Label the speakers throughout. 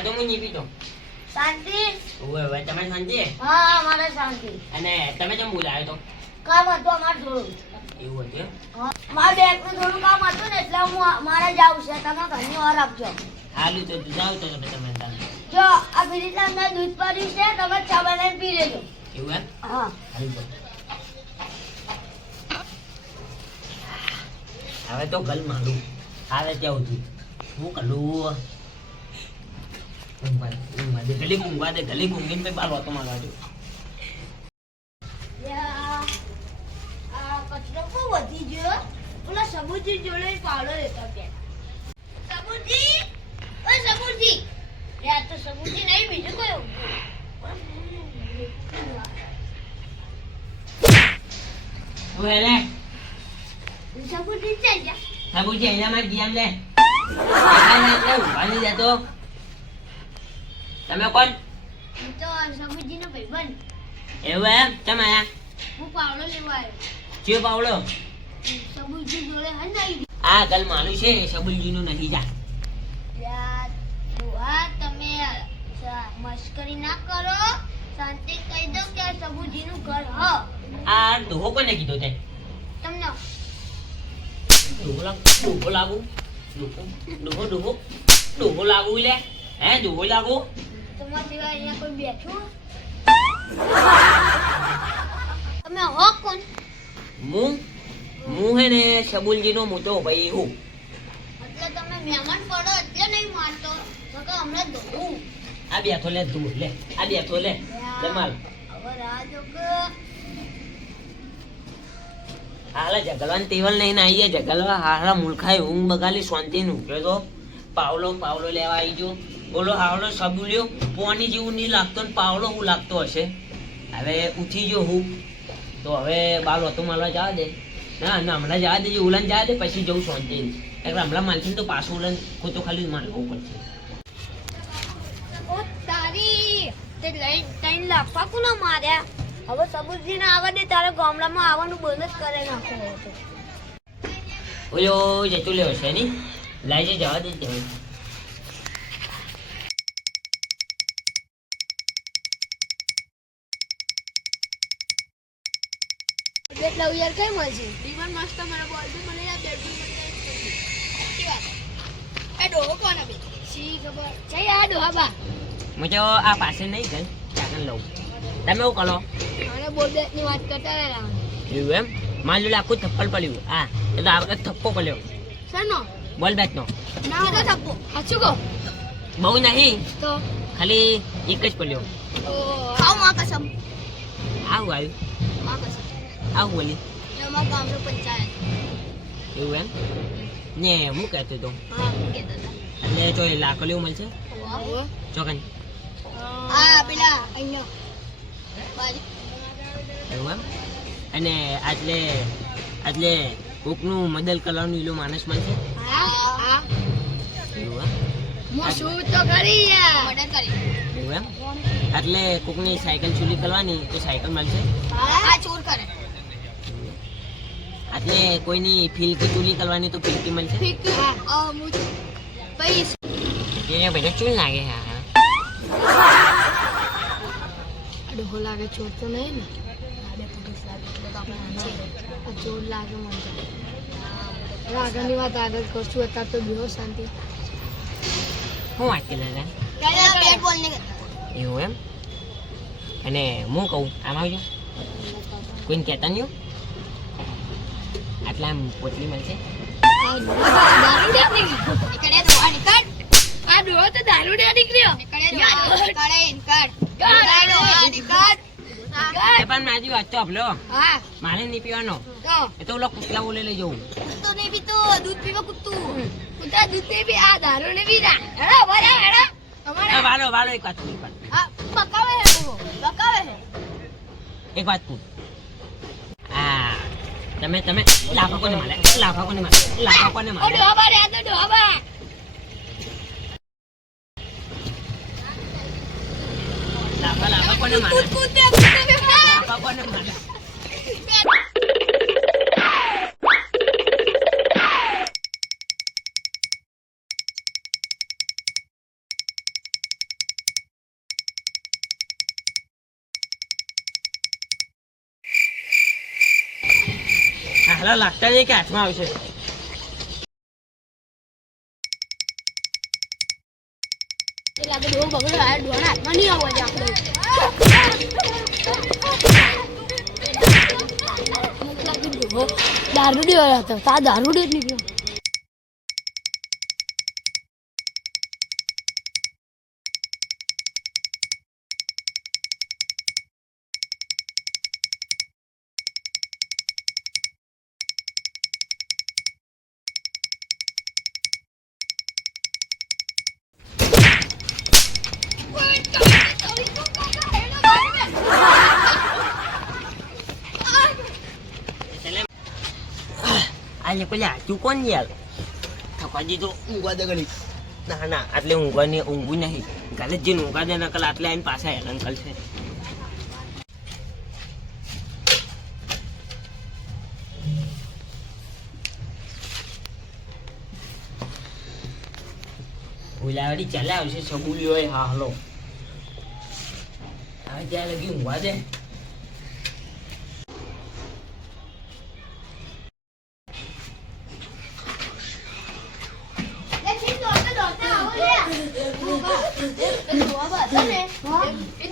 Speaker 1: ચા
Speaker 2: તો હું નહીં પીતો.
Speaker 1: શાંતિ?
Speaker 2: ઓય ઓવે તમે શાંતિ?
Speaker 1: હા મારે શાંતિ.
Speaker 2: અને તમે કેમ બોલાયો તો?
Speaker 1: કામ હતું અમાર થોડું.
Speaker 2: એવું હતું
Speaker 1: મારા બેંકનું થોડું કામ હતું ને એટલે હું મારે જાવું છે. તમે ઘરની વાર આપજો.
Speaker 2: હાલું તો જાવ તો તમે તમે
Speaker 1: જો આ ફ્રીજના અંદર દૂધ પડ્યું છે તમે ચા બનાવીને પી લેજો.
Speaker 2: એવું એમ?
Speaker 1: હા.
Speaker 2: હવે તો ગલ મારું આવે ત્યાં સુધી. હું કરું? ઊંઘવા દે, ઊંઘવા દે ગલી ઊંઘવા દે ગલી ઊંઘીને પછી બાર વાતો માંગવા દે.
Speaker 1: કચરો બહુ વધી ગયો. ઓલા સબુજી જોડે પાવડો લેતો પેલા સબુજી? ઓય સબુજી. યાર તો સબુજી નહીં બીજું કોઈ
Speaker 2: તું
Speaker 1: સબુજી ચાલ જા
Speaker 2: સાબુજી અહીંયા માં ગયા લે. આ ના એટલે ઊંઘવા નહીં જતો. તમે કોણ?
Speaker 1: હું તો સબુજીનો ભાઈબંધ.
Speaker 2: એવું એમ? ચમ આયા
Speaker 1: હું પાવડો લેવા આવ્યો.
Speaker 2: ચિયો પાવડો?
Speaker 1: સબુજી જોડે હન આવી
Speaker 2: આ ગલ માનું છે સબુલજી નું નહીં જા.
Speaker 1: યાર તમે મશ્કરી ના કરો. શાંતિ કહી દો કે આ સબુજીનું ઘર હ.
Speaker 2: આ ડોહો કોને કીધો તે?
Speaker 1: તમને?
Speaker 2: ડોહો લાગુ ડોહો લાગુ. ડોહો ડોહો ડોહો લાગુ લે. હે ડોહો લાગુ?
Speaker 1: તમારા સિવાય અહીંયા કોઈ બેઠું? તમે હો કોણ?
Speaker 2: હું? હું હે ને શબુલજી નો મોટો ભાઈ હું.
Speaker 1: એટલે તમે મહેમાન પડો એટલે નહીં મારતો નકર હમણાં દઉં
Speaker 2: આ બેઠો લે તું લે. આ બેઠો લે. જમાલ.
Speaker 1: હવે રાહ જો કે
Speaker 2: હાલે જગલવાન તેવલ નહીં ને આઈએ જગલવા હારા મૂર્ખાએ ઊંઘ બગાલી શાંતિ નું તો. પાવલો પાવલો લેવા આવી ગયો. બોલો આવડો સબુલ્યો પોની જેવું નહીં લાગતો ને પાવડો હું લાગતો હશે. હવે ઉઠી ગયો હું. તો હવે બાલ હતો મારવા જવા દે. ના ના હમણાં જવા દેજે ઉલન જવા દે પછી જવું શાંતિ એટલે હમણાં માલથી તો પાછું ઉલન ખોટું ખાલી માલવું પડશે.
Speaker 1: ઓ તારી તે લઈ તૈન લાફા કોના માર્યા? હવે સબુજી ને આવવા દે તારે ગામડામાં આવવાનું બંધ જ કરે નાખો
Speaker 2: ઓયો જતું લેવો છે નહીં. લાઈ જવા દે હવે.
Speaker 1: બેટ લવ યાર કઈ મળશે ડીવન મસ્ત મને બોલ બી મળી જાય બેટ બી મળી સાચી વાત. એ ડોહો કોણ બે સી ખબર? છે આ ડોહા બા.
Speaker 2: હું આ પાસે નહીં ગઈ લઉં. તમે એવું કરો?
Speaker 1: અને બોલ બેટની વાત કરતા રહેલા
Speaker 2: એવું એમ? મારી જોડે આખું થપ્પલ પડ્યું. હા એટલે આપણે થપ્પો પડ્યો.
Speaker 1: સરનો
Speaker 2: બોલ બેટ નો.
Speaker 1: થપ્પો. સાચું કહો?
Speaker 2: બહુ નહીં.
Speaker 1: તો?
Speaker 2: ખાલી એક જ પડ્યો.
Speaker 1: ખાવમાં કસમ.
Speaker 2: આવું આવ્યું. આવું બોલી
Speaker 1: એમાં ગામનો પંચાયત
Speaker 2: એવું એમ ને હું કહેતો હતો એટલે જો એ લાકડીઓ મળશે
Speaker 1: જો
Speaker 2: ચોકન
Speaker 1: આ પેલા અહીંયા બાજુ
Speaker 2: એવું એમ અને આટલે આટલે કોકનું મદદ કરવાનું એલું માણસ મળશે એટલે કોકની સાયકલ ચૂલી કરવાની તો સાયકલ મળશે એટલે કોઈની ફિલકી ચૂલી કરવાની તો ફિલકી મળશે એ ભાઈ ચૂલ લાગે હા
Speaker 1: ડોહો લાગે ચોર તો નહીં ને? ચોર લાગે મને આગળની વાત આગળ કરશું અત્યારે તો બીહો શાંતિ.
Speaker 2: હું વાત કરે એવું એમ? અને હું કહું આમ આવજો. કોઈને કહેતા નહીં હો? પોટલી મળશે? પણ મારી વાત તો આપલો મારે નહીં પીવાનો. એ તો ઓલો કુતલા બોલે લઈ જવું.
Speaker 1: કૂતો નહીં પીતો દૂધ પીવા કૂતું કૂતા દૂધ નહીં પી આ દારૂ નહીં પીતા હેડો બરા હેડો. અમારે
Speaker 2: વાલો વાલો એક વાત પૂછ એક વાત
Speaker 1: હે ડોહો હે.
Speaker 2: એક વાત કહું આ તમે તમે લાફા કોને મારે લાફા કોને મારે લાફા કોને મારે
Speaker 1: ડોબા રે આ તો ડોહા બા
Speaker 2: લાફા લાફા કોને મારે નહીં લાગતા દે કે હાથમાં આવશે.
Speaker 1: દારૂડી વાળા હતા. તા દારૂડી જ નીકળ્યો
Speaker 2: આ લે પેલા તું કોણ યાર થપાજી તો ઊંઘવા દે ગણી ના ના આટલે ઊંઘવાની ઊંઘવું નહીં. કાલે જે ઊંઘા દે નકલ આટલે આવીને પાછા ચાલે આવશે સગુલી હોય હા હલો હવે ત્યાં લગી ઊંઘવા દે.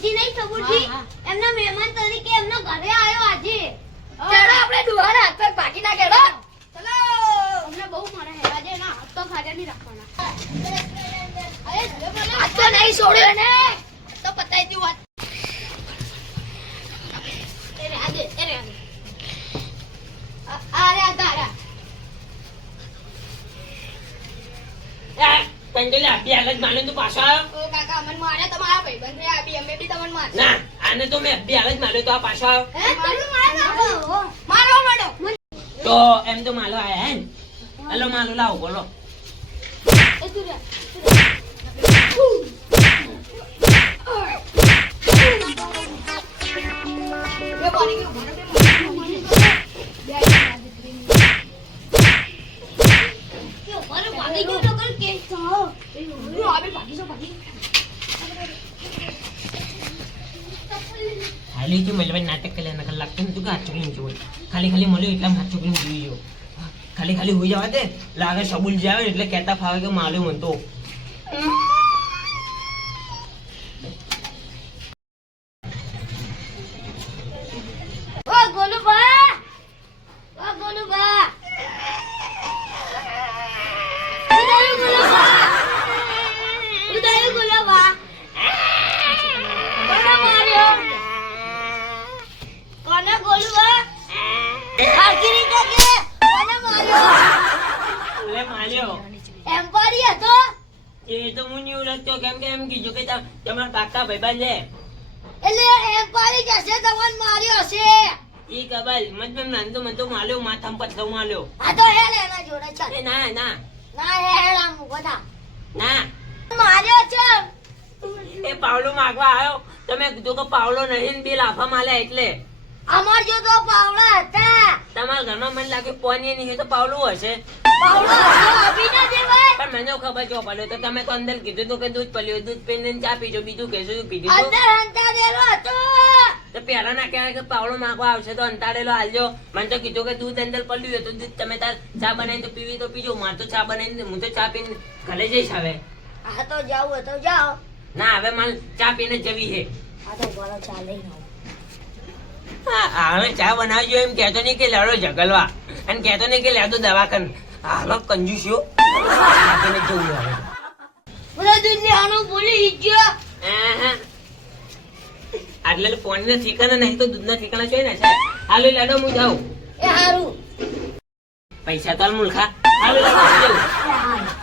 Speaker 1: સબુરજી નહીં સબુરજી એમના મહેમાન તરીકે એમનો ઘરે આવ્યો આજે.
Speaker 3: ચાલો આપણે ડુહાના હાથ પર પાકી ના કેડો ચલો.
Speaker 1: અમને બહુ મારા હે આજે ના હાથ તો ખાધા નહીં રાખવાના. અરે ઘરે બોલે
Speaker 3: આ તો નહીં છોડ્યો ને તો પતાઈ દી વાત
Speaker 2: કંજોલે આપી આગળ જ માર્યો પાછો આવ્યો
Speaker 3: કાકા તમારા ભાઈબંધ છે આ અમે બી તમને માર
Speaker 2: ના આને તો મેં અબ્બી આગળ જ માર્યો તો આ પાછો આવ્યો
Speaker 1: મારા
Speaker 3: મારો મારો
Speaker 2: તો એમ તો માલો આયા હે હેલો માલો લાવો બોલો.
Speaker 1: એ તું કે
Speaker 2: જોઈ ખાલી ખાલી મળ્યું એટલે હાથ ચોકડીને જોઈ ગયો. ખાલી ખાલી હોઈ જવા દે. લાગે સબુલ જે એટલે કહેતા ફાવે કે માલ્યો મન ઓળખતો કેમ કે એમ કીધું કે તમારા કાકા ભાઈબંધ છે.
Speaker 1: એટલે એમ પાડી જશે તમને માર્યો હશે.
Speaker 2: ઈ કબલ મત નાન તો મન તો માલ્યો માથામાં પથ્થર માલ્યો
Speaker 1: આ તો હેલ એના જોડે ચાલ
Speaker 2: ના ના.
Speaker 1: ના હેલ આમ બધા
Speaker 2: ના.
Speaker 1: માર્યો છે.
Speaker 2: એ પાવલો માગવા આવ્યો. તમે કીધું કે પાવલો નહીં બે લાફા માલ્યા એટલે.
Speaker 1: અમાર જો તો પાવડા હતા.
Speaker 2: તમારા ઘરમાં મને લાગે પોની નહીં તો પાવલું હશે.
Speaker 1: પાવલો હતા ના દેવાય
Speaker 2: પણ મને ખબર જો પડ્યો તો તમે તો અંદર કીધું તું કે દૂધ પડ્યું દૂધ પીને ચા પીજો બીજું કહેશું શું કીધું
Speaker 1: અંદર અંતાડેલો હતો.
Speaker 2: તો પેલા ના કહેવાય કે પાવડો માગવા આવશે તો અંતાડેલો હાલજો. મને તો કીધું કે દૂધ અંદર પડ્યું તો દૂધ તમે તાર ચા બનાવીને તો પીવી તો પીજો. મારે તો ચા બનાવીને હું તો ચા પીને ઘરે જઈશ હવે.
Speaker 1: હા તો જાવ તો જાઓ.
Speaker 2: ના હવે મારે ચા પીને જવી છે.
Speaker 1: હા તો બોલો ચા
Speaker 2: હા, હવે ચા બનાવજો એમ કહેતો નહીં કે લેડો જગલવા. અને કહેતો નહીં કે લેડો દવાખાન હાલો કંજુસ્યો
Speaker 1: દૂધ.
Speaker 2: આટલે પોણીના ઠીકાના નહીં તો દૂધના ઠીકાના છે ને હાલો લેડો હું જાઉં.
Speaker 1: એ હારું.
Speaker 2: પૈસા તો મૂલખા હાલો લેડો હું જાઉં.